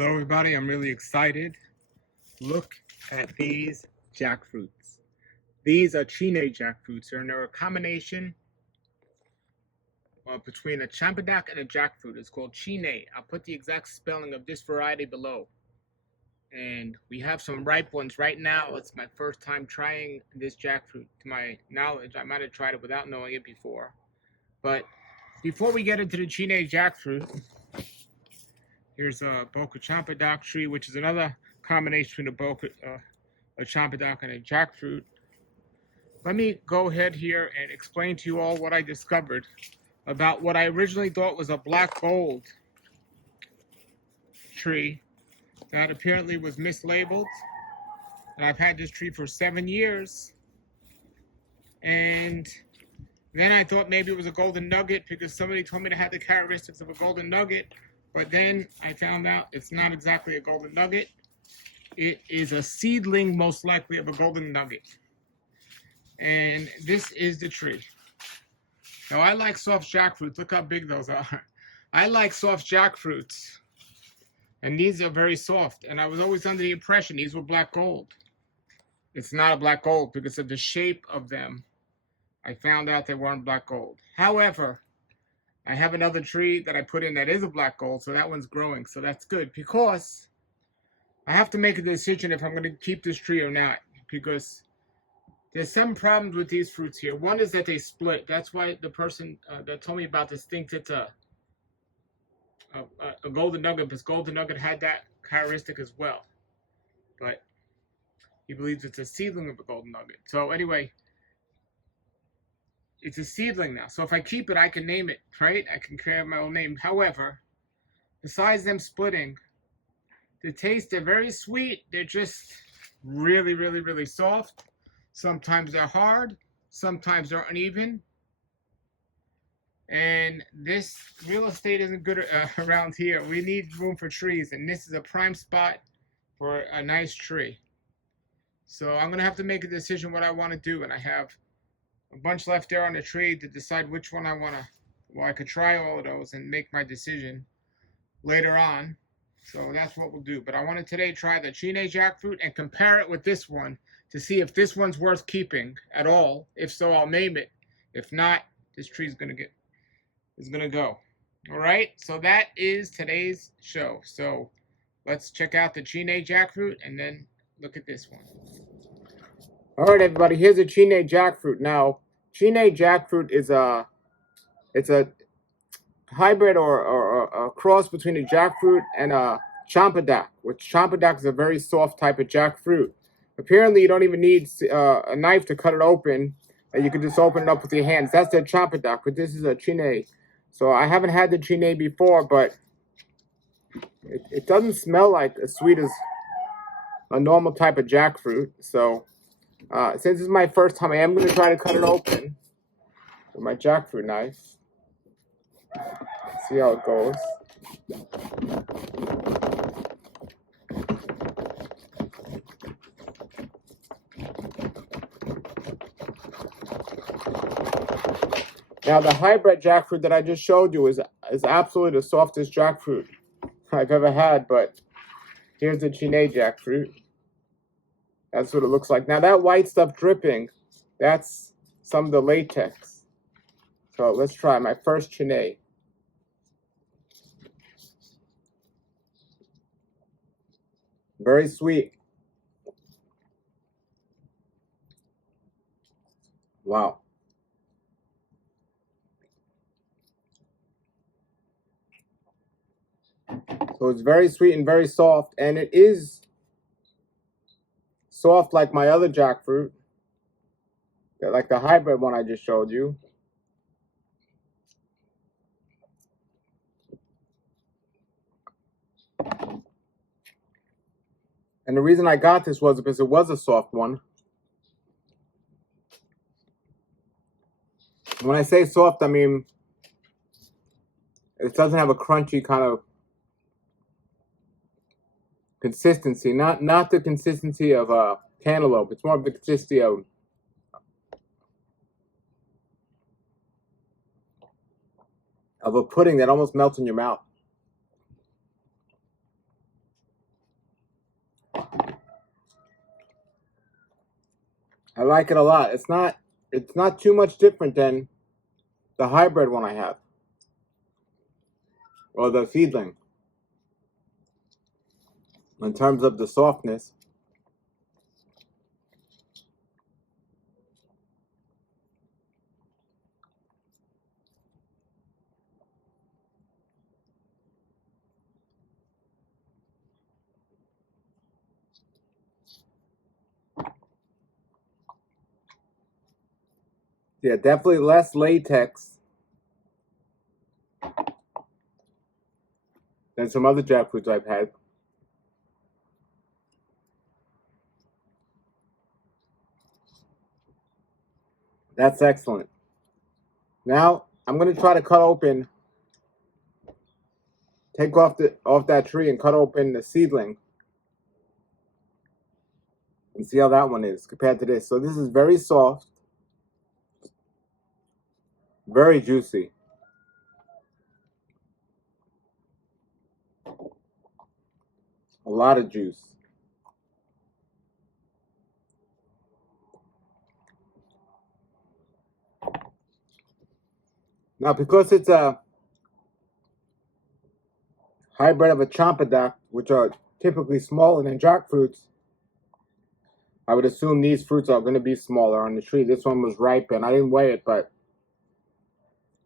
Hello everybody, I'm really excited. Look at these jackfruits. These are Cheena jackfruits, and they're a combination between a champidak and a jackfruit. It's called Cheena. I'll put the exact spelling of this variety below. And we have some ripe ones right now. It's my first time trying this jackfruit. To my knowledge, I might have tried it without knowing it before. But before we get into the Cheena jackfruit, here's a Boca champidak tree, which is another combination between a champidak and a jackfruit. Let me go ahead here and explain to you all what I discovered about what I originally thought was a black gold tree that apparently was mislabeled. And I've had this tree for 7 years. And then I thought maybe it was a golden nugget because somebody told me to have the characteristics of a golden nugget. But then I found out it's not exactly a golden nugget. It is a seedling, most likely, of a golden nugget. And this is the tree. Now, I like soft jackfruits. Look how big those are. I like soft jackfruits. And these are very soft. And I was always under the impression these were black gold. It's not a black gold because of the shape of them. I found out they weren't black gold. However, I have another tree that I put in that is a black gold, so that one's growing. So that's good because I have to make a decision if I'm going to keep this tree or not, because there's some problems with these fruits here. One is that they split. That's why the person that told me about this thinks it's a golden nugget, because golden nugget had that characteristic as well. But he believes it's a seedling of a golden nugget. So anyway, it's a seedling now. So if I keep it, I can name it, right? I can create my own name. However, besides them splitting, the taste, they're very sweet. They're just really, really, really soft. Sometimes they're hard. Sometimes they're uneven. And this real estate isn't good around here. We need room for trees. And this is a prime spot for a nice tree. So I'm going to have to make a decision what I want to do. And I have a bunch left there on the tree to decide which one I want to. Well, I could try all of those and make my decision later on. So that's what we'll do. But I want to today try the Cheena jackfruit and compare it with this one to see if this one's worth keeping at all. If so, I'll name it. If not, this tree's gonna go. All right. So that is today's show. So let's check out the Cheena jackfruit and then look at this one. All right, everybody. Here's a Cheena jackfruit. Now, Cheena jackfruit is a hybrid or a cross between a jackfruit and a champidak, which champidak is a very soft type of jackfruit. Apparently, you don't even need a knife to cut it open. You can just open it up with your hands. That's the champidak, but this is a Cheena. So I haven't had the Cheena before, but it doesn't smell like as sweet as a normal type of jackfruit. So since this is my first time, I am going to try to cut it open with my jackfruit knife. See how it goes. Now, the hybrid jackfruit that I just showed you is absolutely the softest jackfruit I've ever had, but here's the Cheena jackfruit. That's what it looks like. Now, that white stuff dripping, that's some of the latex. So let's try my first Cheena. Very sweet. Wow. So it's very sweet and very soft, and it is soft like my other jackfruit, like the hybrid one I just showed you. And the reason I got this was because it was a soft one. When I say soft, I mean it doesn't have a crunchy kind of consistency. Not the consistency of a cantaloupe. It's more of the consistency of a pudding that almost melts in your mouth. like it a lot. It's not too much different than the hybrid one I have, or the seedling, in terms of the softness. Yeah, definitely less latex than some other jackfruits I've had. That's excellent. Now I'm gonna try to cut open, take off that tree and cut open the seedling and see how that one is compared to this. So this is very soft, very juicy. A lot of juice. Now, because it's a hybrid of a champion, which are typically smaller than jackfruits, I would assume these fruits are going to be smaller on the tree. This one was ripe, and I didn't weigh it, but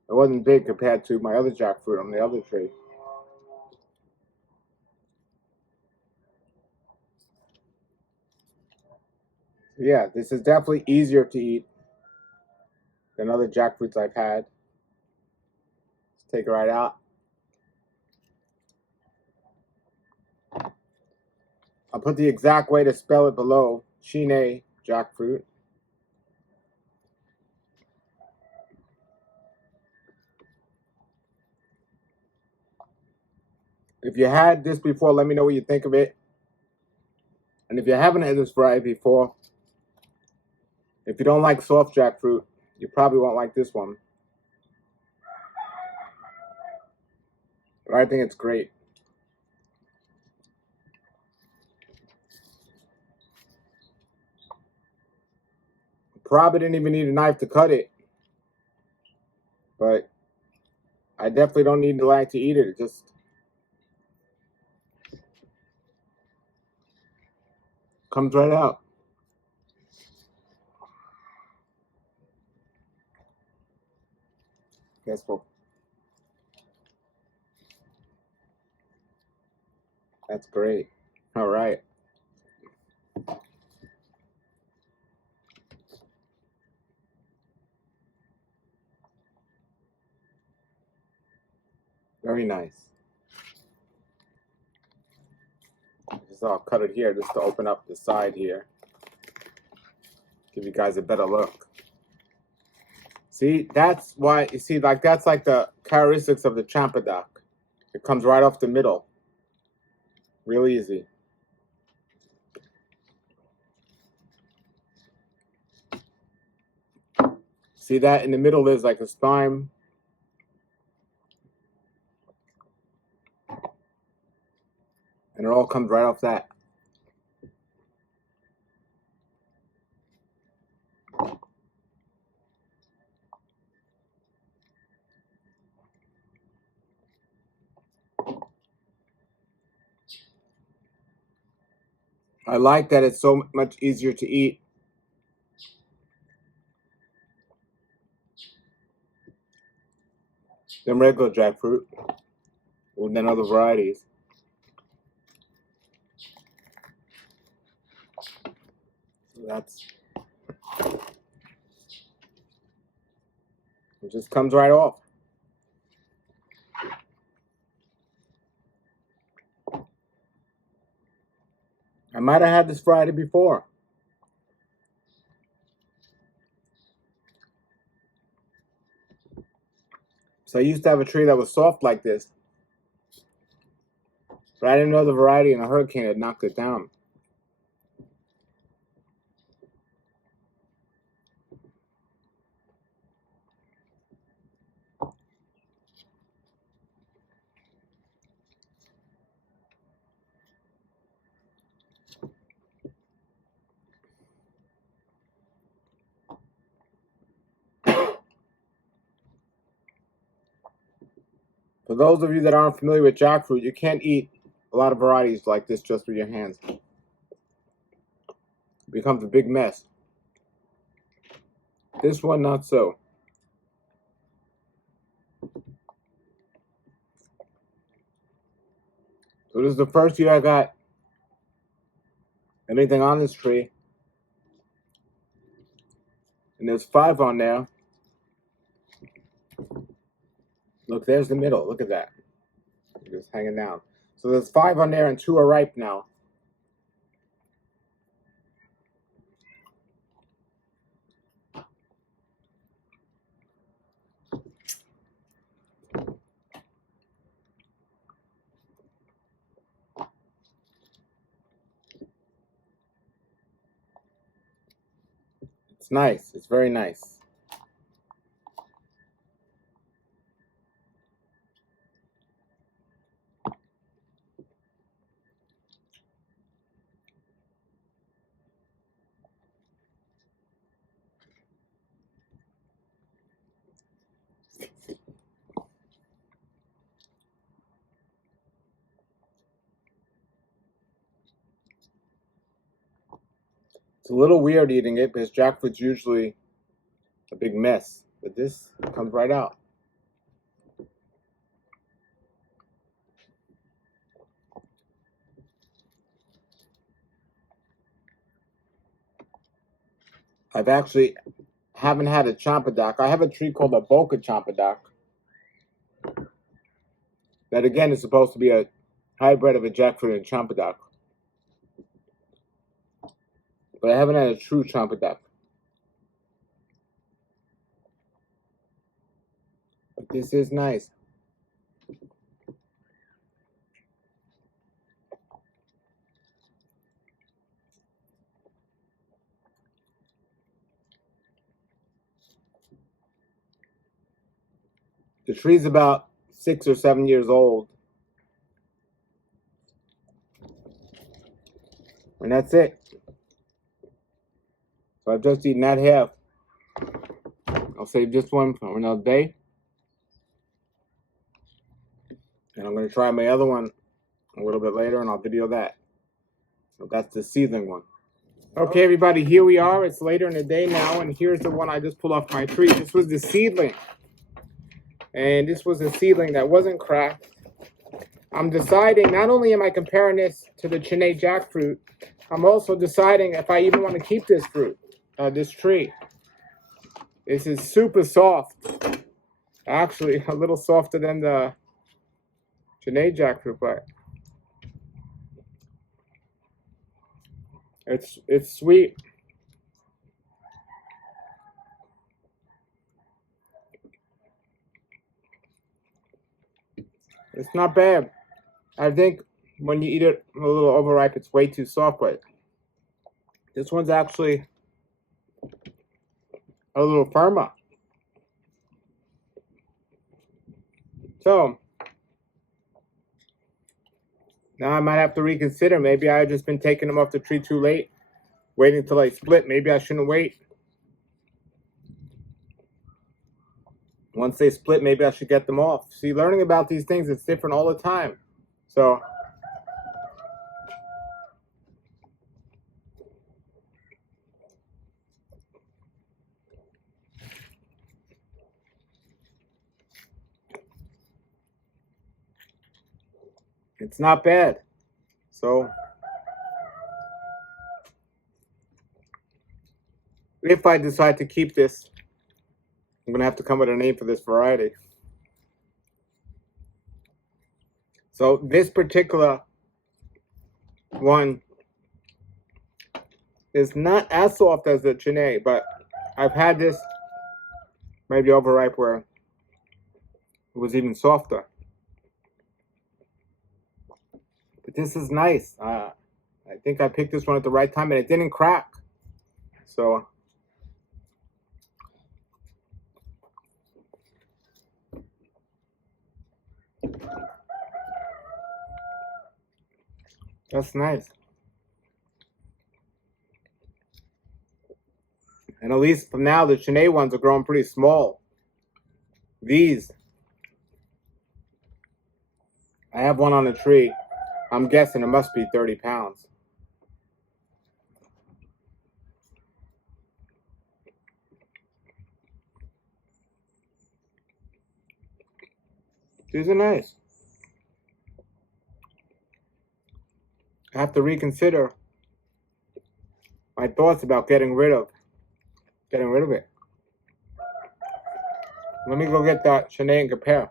it wasn't big compared to my other jackfruit on the other tree. Yeah, this is definitely easier to eat than other jackfruits I've had. Let's take it right out. I'll put the exact way to spell it below. Cheena Jackfruit. If you had this before, let me know what you think of it. And if you haven't had this variety before, if you don't like soft jackfruit, you probably won't like this one. But I think it's great. Probably didn't even need a knife to cut it. But I definitely don't need to like to eat it. It just comes right out. Guess what? That's great. All right. Very nice. Just I'll cut it here just to open up the side here. Give you guys a better look. See, that's why, you see, like that's like the characteristics of the champion. It comes right off the middle. Real easy. See that in the middle is like a spine. And it all comes right off that. I like that it's so much easier to eat than regular jackfruit or than other varieties. So that's, it just comes right off. I might have had this variety before. So I used to have a tree that was soft like this. But I didn't know the variety, and a hurricane had knocked it down. For those of you that aren't familiar with jackfruit, you can't eat a lot of varieties like this just with your hands. It becomes a big mess. This one, not so. So this is the first year I got anything on this tree. And there's 5 on there. Look, there's the middle. Look at that. Just hanging down. So there's 5 on there and 2 are ripe now. It's nice. It's very nice. It's a little weird eating it because jackfruit's usually a big mess. But this comes right out. I've actually haven't had a champadak. I have a tree called a Boca champadak. That again is supposed to be a hybrid of a jackfruit and champadak. But I haven't had a true champadak. But this is nice. The tree's about 6 or 7 years old. And that's it. So I've just eaten that half. I'll save this one for another day. And I'm going to try my other one a little bit later and I'll video that. So that's the seedling one. Okay, everybody, here we are. It's later in the day now, and here's the one I just pulled off my tree. This was the seedling. And this was a seedling that wasn't cracked. I'm deciding, not only am I comparing this to the Cheena Jackfruit, I'm also deciding if I even want to keep this fruit, this tree. This is super soft. Actually, a little softer than the Cheena Jackfruit, but it's sweet. It's not bad. I think when you eat it a little overripe, it's way too soft, but this one's actually a little firmer. So now I might have to reconsider. Maybe I've just been taking them off the tree too late, waiting until they split. Maybe I shouldn't wait. Once they split, maybe I should get them off. See, learning about these things, it's different all the time. So it's not bad. So if I decide to keep this, I'm going to have to come with a name for this variety. So this particular one is not as soft as the Cheena, but I've had this maybe overripe where it was even softer. But this is nice. I think I picked this one at the right time and it didn't crack. So that's nice. And at least for now, the Cheena ones are growing pretty small. These I have one on a tree. I'm guessing it must be 30 pounds. These are nice. I have to reconsider my thoughts about getting rid of it. Let me go get that Cheena and compare.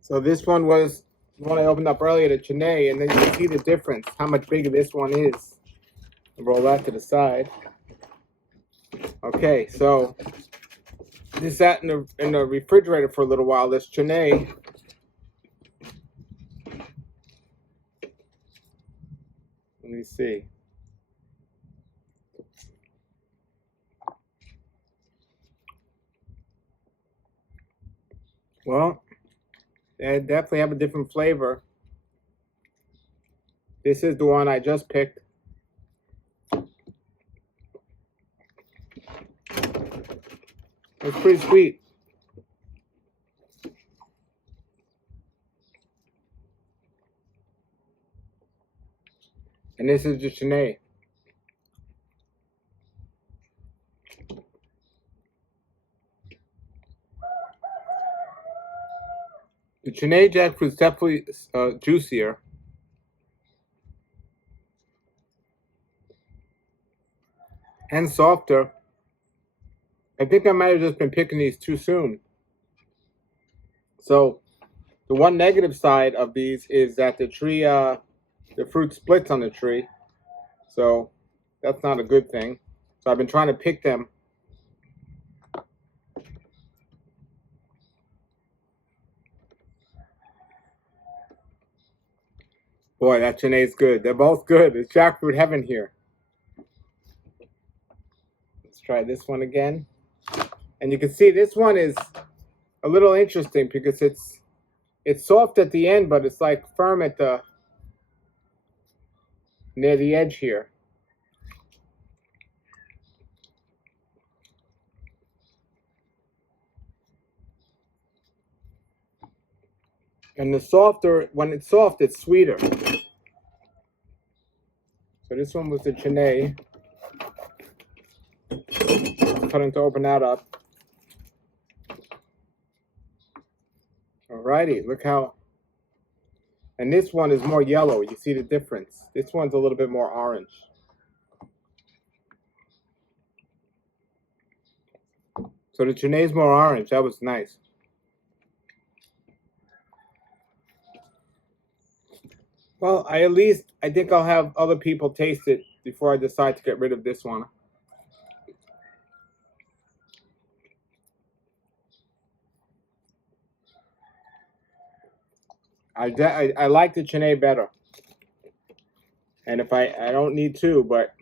So this one was the one I opened up earlier, the Cheena, and then you can see the difference, how much bigger this one is. Roll that to the side. Okay, so this sat in the refrigerator for a little while. This Cheena. Let me see. Well, they definitely have a different flavor. This is the one I just picked. It's pretty sweet. And this is the Cheena. The Cheena Jackfruit is definitely juicier. And softer. I think I might have just been picking these too soon. So the one negative side of these is that the tree, the fruit splits on the tree. So that's not a good thing. So I've been trying to pick them. Boy, that Cheena is good. They're both good. It's jackfruit heaven here. Let's try this one again. And you can see this one is a little interesting because it's soft at the end, but it's like firm at the near the edge here. And the softer, when it's soft, it's sweeter. So this one was the Cheena. Starting to open that up. Alrighty, look how. And this one is more yellow. You see the difference. This one's a little bit more orange. So the Cheena is more orange. That was nice. Well, I think I'll have other people taste it before I decide to get rid of this one. I like the Cheena better. And if I don't need to, but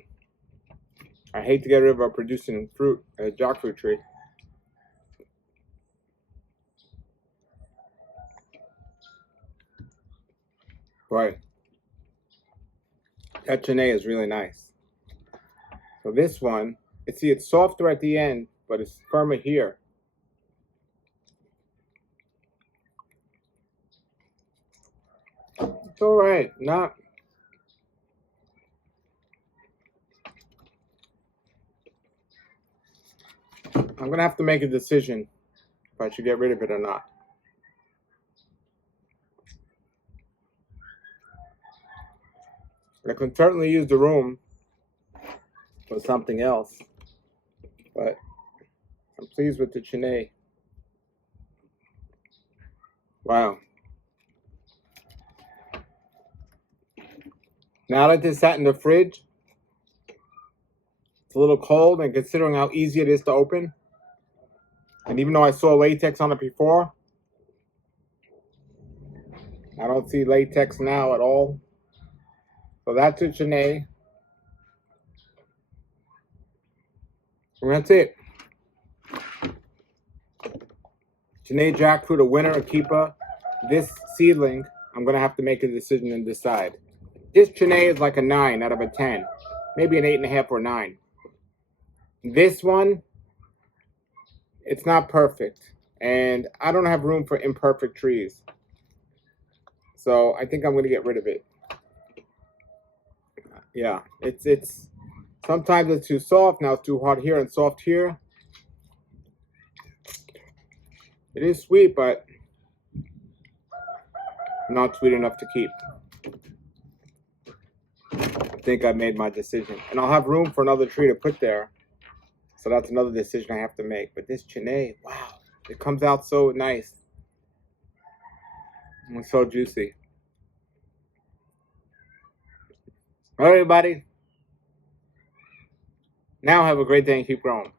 I hate to get rid of a producing fruit, a jackfruit tree. But that Cheena is really nice. So this one, it's softer at the end, but it's firmer here. It's all right. I'm gonna have to make a decision if I should get rid of it or not. I can certainly use the room for something else, but I'm pleased with the Cheena. Wow. Now that this sat in the fridge, it's a little cold, and considering how easy it is to open, and even though I saw latex on it before, I don't see latex now at all. So that's a Cheena. And that's it. Cheena Jackfruit, a winner, a keeper. This seedling, I'm going to have to make a decision and decide. This Cheena is like a 9 out of a 10. Maybe an 8.5 or 9. This one, it's not perfect. And I don't have room for imperfect trees. So I think I'm going to get rid of it. Yeah, it's sometimes it's too soft. Now it's too hard here and soft here. It is sweet, but not sweet enough to keep. I think I made my decision. And I'll have room for another tree to put there. So that's another decision I have to make. But this Cheena, wow, it comes out so nice. It's so juicy. All right, everybody. Now have a great day and keep growing.